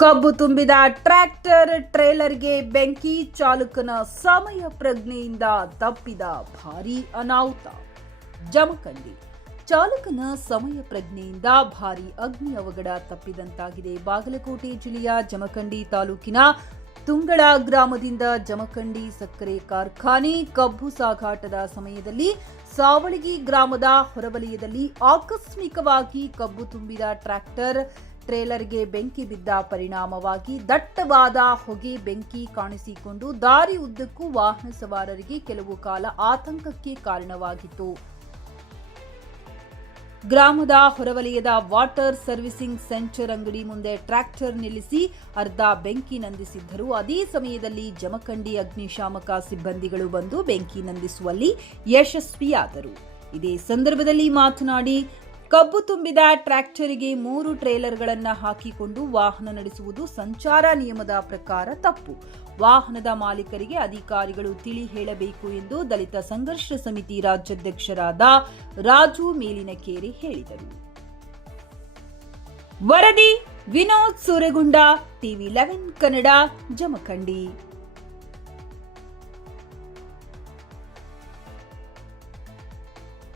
ಕಬ್ಬು ತುಂಬಿದ ಟ್ರ್ಯಾಕ್ಟರ್ ಟ್ರೇಲರ್ಗೆ ಬೆಂಕಿ ಚಾಲಕನ ಸಮಯ ಪ್ರಜ್ಞೆಯಿಂದ ತಪ್ಪಿದ ಭಾರೀ ಅನಾಹುತ. ಜಮಖಂಡಿ. ಚಾಲಕನ ಸಮಯ ಪ್ರಜ್ಞೆಯಿಂದ ಭಾರೀ ಅಗ್ನಿ ಅವಘಡ ತಪ್ಪಿದಂತಾಗಿದೆ. ಬಾಗಲಕೋಟೆ ಜಿಲ್ಲೆಯ ಜಮಖಂಡಿ ತಾಲೂಕಿನ ತುಂಗಳ ಗ್ರಾಮದಿಂದ ಜಮಖಂಡಿ ಸಕ್ಕರೆ ಕಾರ್ಖಾನೆ ಕಬ್ಬು ಸಾಗಾಟದ ಸಮಯದಲ್ಲಿ ಸಾವಳಗಿ ಗ್ರಾಮದ ಹೊರವಲಯದಲ್ಲಿ ಆಕಸ್ಮಿಕವಾಗಿ ಕಬ್ಬು ತುಂಬಿದ ಟ್ರ್ಯಾಕ್ಟರ್ ಟ್ರೇಲರ್ಗೆ ಬೆಂಕಿ ಬಿದ್ದ ಪರಿಣಾಮವಾಗಿ ದಟ್ಟವಾದ ಹೊಗೆ ಬೆಂಕಿ ಕಾಣಿಸಿಕೊಂಡು ದಾರಿ ಉದ್ದಕ್ಕೂ ವಾಹನ ಸವಾರರಿಗೆ ಕೆಲವು ಕಾಲ ಆತಂಕಕ್ಕೆ ಕಾರಣವಾಗಿತ್ತು. ಗ್ರಾಮದ ಹೊರವಲಯದ ವಾಟರ್ ಸರ್ವಿಸಿಂಗ್ ಸೆಂಟರ್ ಅಂಗಡಿ ಮುಂದೆ ಟ್ರ್ಯಾಕ್ಟರ್ ನಿಲ್ಲಿಸಿ ಅರ್ಧ ಬೆಂಕಿ ನಂದಿಸಿದ್ದರು. ಅದೇ ಸಮಯದಲ್ಲಿ ಜಮಖಂಡಿ ಅಗ್ನಿಶಾಮಕ ಸಿಬ್ಬಂದಿಗಳು ಬಂದು ಬೆಂಕಿ ನಂದಿಸುವಲ್ಲಿ ಯಶಸ್ವಿಯಾದರು. ಇದೇ ಸಂದರ್ಭದಲ್ಲಿ ಮಾತನಾಡಿ ಕಬ್ಬು ತುಂಬಿದ ಟ್ರ್ಯಾಕ್ಟರಿಗೆ ಮೂರು ಟ್ರೇಲರ್ಗಳನ್ನು ಹಾಕಿಕೊಂಡು ವಾಹನ ನಡೆಸುವುದು ಸಂಚಾರ ನಿಯಮದ ಪ್ರಕಾರ ತಪ್ಪು. ವಾಹನದ ಮಾಲೀಕರಿಗೆ ಅಧಿಕಾರಿಗಳು ತಿಳಿ ಹೇಳಬೇಕು ಎಂದು ದಲಿತ ಸಂಘರ್ಷ ಸಮಿತಿ ರಾಜ್ಯಾಧ್ಯಕ್ಷರಾದ ರಾಜು ಮೇಲಿನಕೇರಿ ಹೇಳಿದರು. ವರದಿ, ವಿನೋದ್ ಸೂರೆಗುಂಡ, ಟಿವಿ ಲೆವೆನ್ ಕನ್ನಡ, ಜಮಖಂಡಿ.